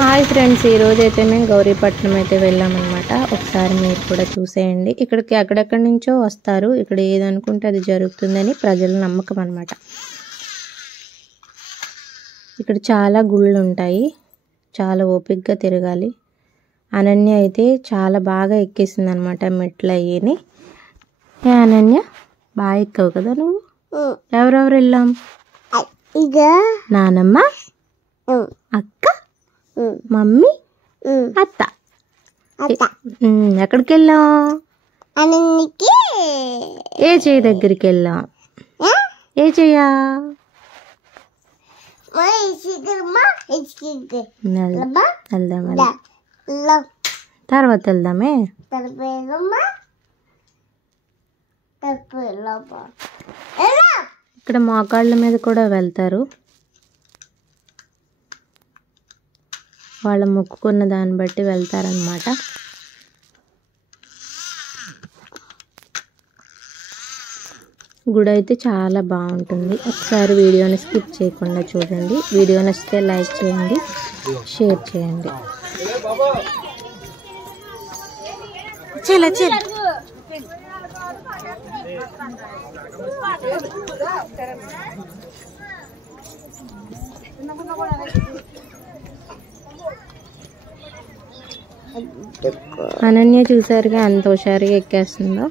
Hi friends, ఈరోజు అయితే మేము గౌరీపట్నం అయితే వెళ్ళామన్నమాట. ఒకసారి మీరు కూడా చూసేయండి. ఇక్కడికి అక్కడెక్కడి నుంచో వస్తారు. ఇక్కడ ఏదనుకుంటే అది జరుగుతుందని ప్రజల నమ్మకం అన్నమాట. ఇక్కడ చాలా గుళ్ళు ఉంటాయి, చాలా ఓపికగా తిరగాలి. అనన్య అయితే చాలా బాగా ఎక్కేసింది అనమాట మెట్లు అయ్యేని. అనన్య బాగా ఎక్కావు కదా నువ్వు. ఎవరెవరు వెళ్ళాం? నానమ్మ, అక్క, మమ్మీ, అత్త. ఎక్కడికి వెళ్ళాం? ఏ చెయ్యి దగ్గరికి వెళ్ళాం. ఏ చెయ్యా? వెళ్దాం, తర్వాత వెళ్దామే. ఇక్కడ మోకాళ్ళ మీద కూడా వెళ్తారు. వాళ్ళు మొక్కుకున్న దాన్ని బట్టి వెళ్తారనమాట. గుడి అయితే చాలా బాగుంటుంది. ఒకసారి వీడియోని స్కిప్ చేయకుండా చూడండి. వీడియో నచ్చితే లైక్ చేయండి, షేర్ చేయండి. అనన్య చూసారుగా ఎంత హుషారుగా ఎక్కేస్తుందో.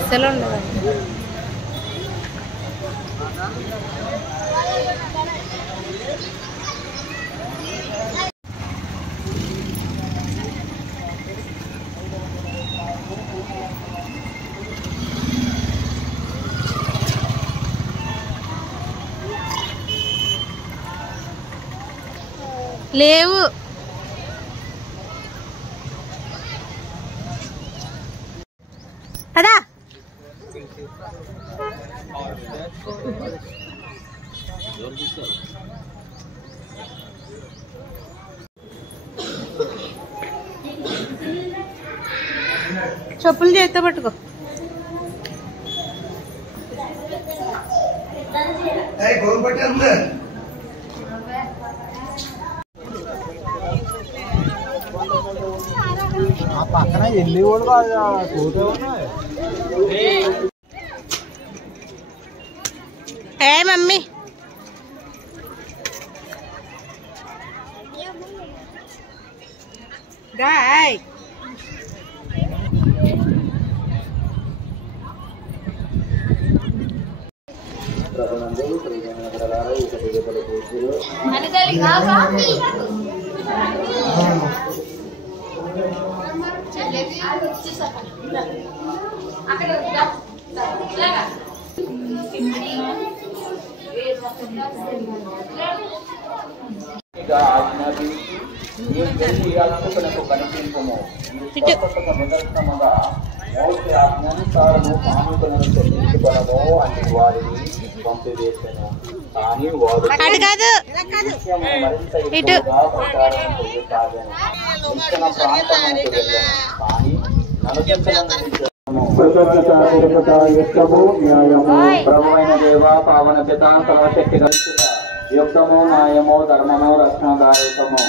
అసలు ఉండదు. లేవు. అదా చెప్పులు చేత్తో పట్టుకో. పక్కన ఎల్లి కూడా ఏ మమ్మీ గాయ్ ప్రభువైన దేవ పావన పిత సర్వశక్తి యుక్తము న్యాయము ధర్మము రక్షణదాయకము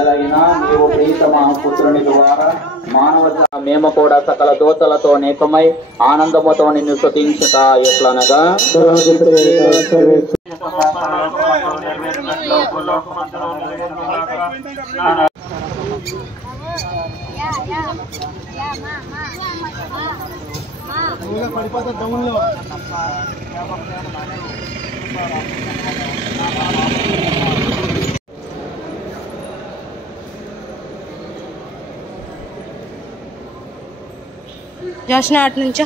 ఏలైనా నీవు ప్రీతమ పుత్రుని ద్వారా మానవ మేము కూడా సకల దోషలతో నేకమై ఆనందముతో నిన్ను స్తుతించుట ఎట్లనగా పడిపోతా డౌన్లో జోష్న అటు నుంచో.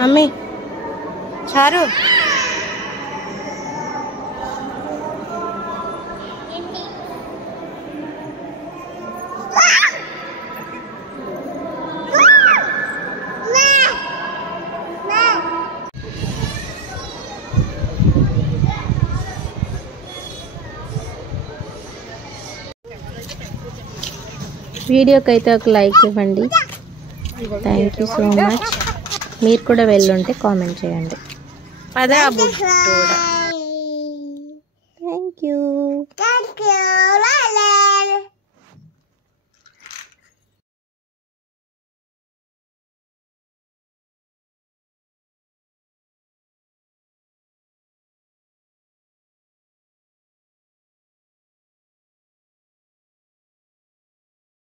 మమ్మీ చారు వీడియోకి అయితే ఒక లైక్ ఇవ్వండి. Thank you so much. మీరు కూడా వెళ్ళుంటే కామెంట్ చేయండి. అదే